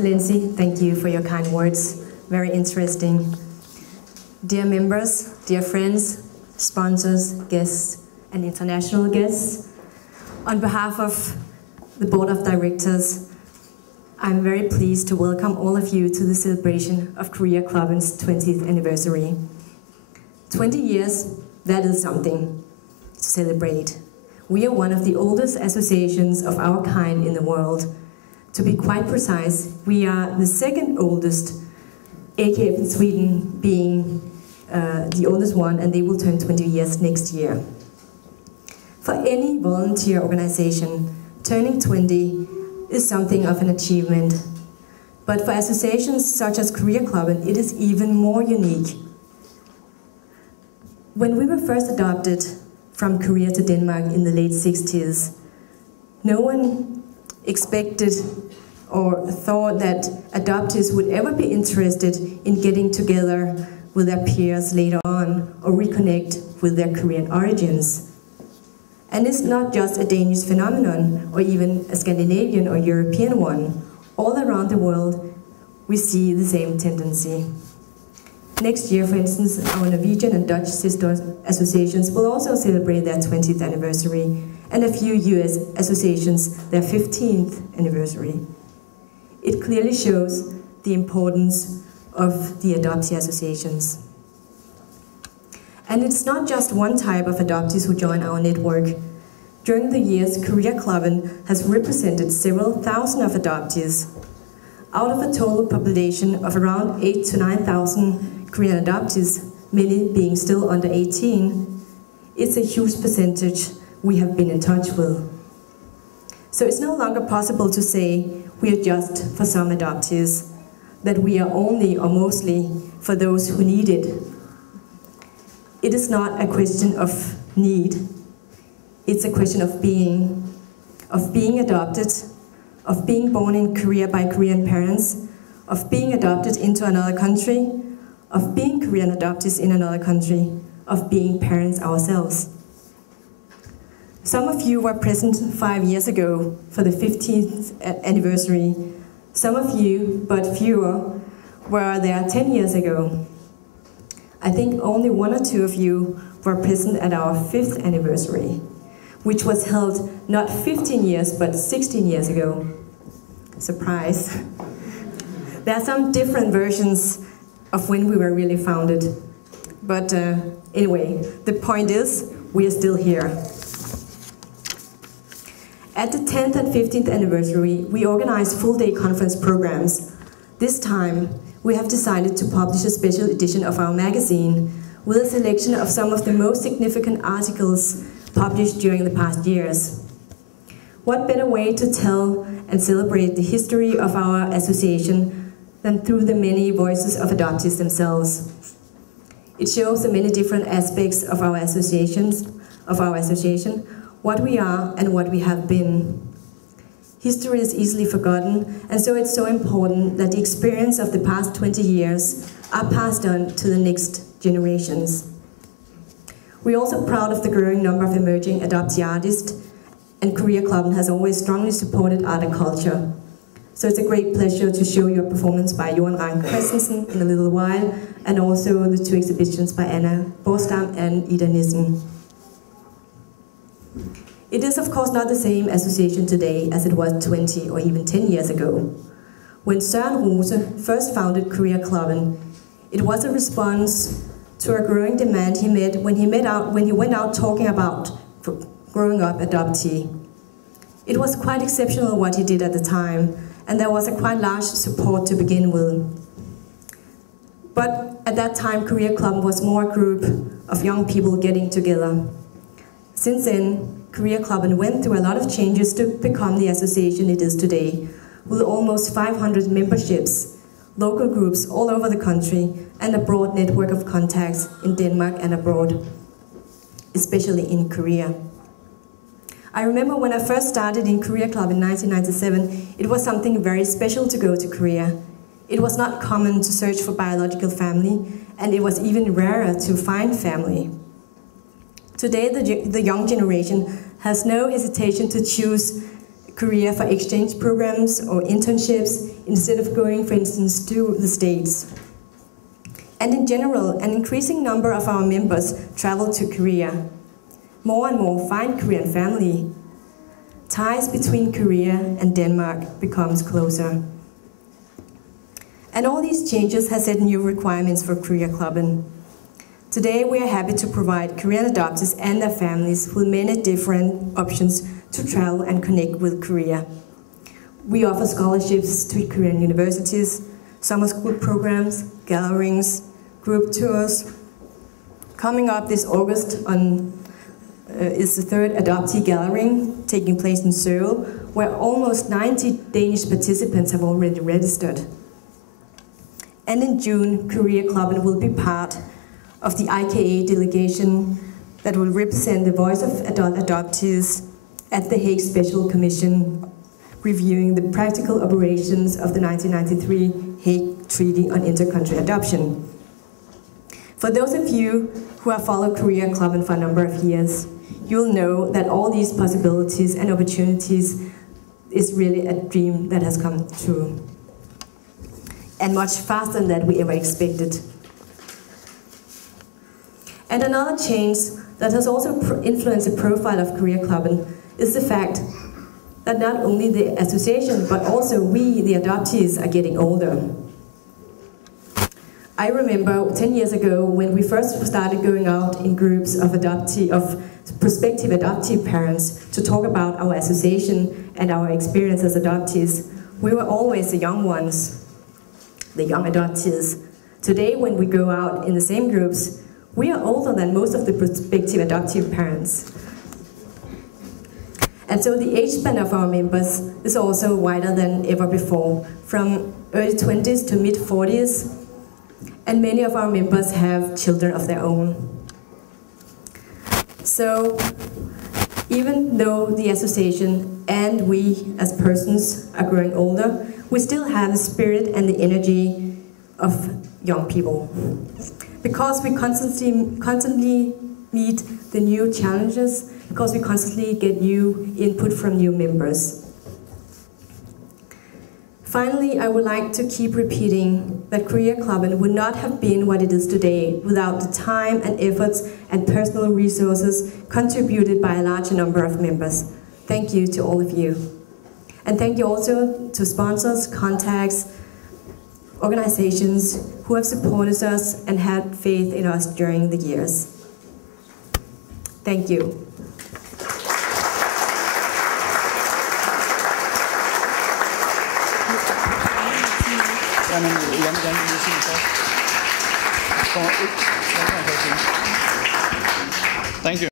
Excellency, thank you for your kind words. Very interesting. Dear members, dear friends, sponsors, guests, and international guests, on behalf of the Board of Directors, I'm very pleased to welcome all of you to the celebration of Koreaklubbens 20th anniversary. 20 years, that is something to celebrate. We are one of the oldest associations of our kind in the world. To be quite precise, we are the second oldest, AKF in Sweden being the oldest one, and they will turn 20 years next year. For any volunteer organization, turning 20 is something of an achievement. But for associations such as Koreaklubben, it is even more unique. When we were first adopted from Korea to Denmark in the late 60s, no one expected or thought that adoptees would ever be interested in getting together with their peers later on or reconnect with their Korean origins. And it's not just a Danish phenomenon or even a Scandinavian or European one. All around the world, we see the same tendency. Next year, for instance, our Norwegian and Dutch sister associations will also celebrate their 20th anniversary, and a few US associations their 15th anniversary. It clearly shows the importance of the adoptee associations. And it's not just one type of adoptees who join our network. During the years, Koreaklubben has represented several thousand of adoptees. Out of a total population of around 8,000 to 9,000 Korean adoptees, many being still under 18, it's a huge percentage we have been in touch with. So it's no longer possible to say we are just for some adoptees, that we are only or mostly for those who need it. It is not a question of need. It's a question of being adopted, of being born in Korea by Korean parents, of being adopted into another country, of being Korean adoptees in another country, of being parents ourselves. Some of you were present 5 years ago for the 15th anniversary. Some of you, but fewer, were there 10 years ago. I think only 1 or 2 of you were present at our 5th anniversary, which was held not 15 years, but 16 years ago. Surprise. There are some different versions of when we were really founded. But anyway, the point is, we are still here. At the 10th and 15th anniversary, we organized full-day conference programs. This time, we have decided to publish a special edition of our magazine with a selection of some of the most significant articles published during the past years. What better way to tell and celebrate the history of our association than through the many voices of adoptees themselves? It shows the many different aspects of our association, what we are and what we have been. History is easily forgotten, and so it's so important that the experience of the past 20 years are passed on to the next generations. We're also proud of the growing number of emerging adoptee artists, and Koreaklubben has always strongly supported art and culture. So it's a great pleasure to show you a performance by Johan Rank Christensen in a little while, and also the 2 exhibitions by Anna Borstam and Ida Nissen. It is of course not the same association today as it was 20 or even 10 years ago. When Søren Rose first founded Koreaklubben, it was a response to a growing demand he met when he went out talking about growing up adoptee. It was quite exceptional what he did at the time, and there was a quite large support to begin with. But at that time, Koreaklubben was more a group of young people getting together. Since then, Koreaklubben went through a lot of changes to become the association it is today, with almost 500 memberships, local groups all over the country, and a broad network of contacts in Denmark and abroad, especially in Korea. I remember when I first started in Koreaklubben in 1997, it was something very special to go to Korea. It was not common to search for biological family, and it was even rarer to find family. Today, the young generation has no hesitation to choose Korea for exchange programs or internships instead of going, for instance, to the States. And in general, an increasing number of our members travel to Korea. More and more find Korean family. Ties between Korea and Denmark becomes closer. And all these changes have set new requirements for Koreaklubben. Today we are happy to provide Korean adoptees and their families with many different options to travel and connect with Korea. We offer scholarships to Korean universities, summer school programs, gatherings, group tours. Coming up this August is the third adoptee gathering taking place in Seoul, where almost 90 Danish participants have already registered. And in June, Koreaklubben will be part of the IKA delegation that will represent the voice of adult adoptees at the Hague Special Commission, reviewing the practical operations of the 1993 Hague Treaty on Intercountry Adoption. For those of you who have followed Koreaklubben for a number of years, you'll know that all these possibilities and opportunities is really a dream that has come true. And much faster than we ever expected. And another change that has also influenced the profile of Koreaklubben is the fact that not only the association, but also we, the adoptees, are getting older. I remember 10 years ago when we first started going out in groups of prospective adoptive parents to talk about our association and our experience as adoptees, we were always the young ones, the young adoptees. Today, when we go out in the same groups, we are older than most of the prospective adoptive parents. And so the age span of our members is also wider than ever before, from early 20s to mid 40s, and many of our members have children of their own. So, even though the association and we as persons are growing older, we still have the spirit and the energy of young people. Because we constantly meet the new challenges, because we constantly get new input from new members. Finally, I would like to keep repeating that Koreaklubben would not have been what it is today without the time and efforts and personal resources contributed by a larger number of members. Thank you to all of you. And thank you also to sponsors, contacts, organizations who have supported us and had faith in us during the years. Thank you. Thank you.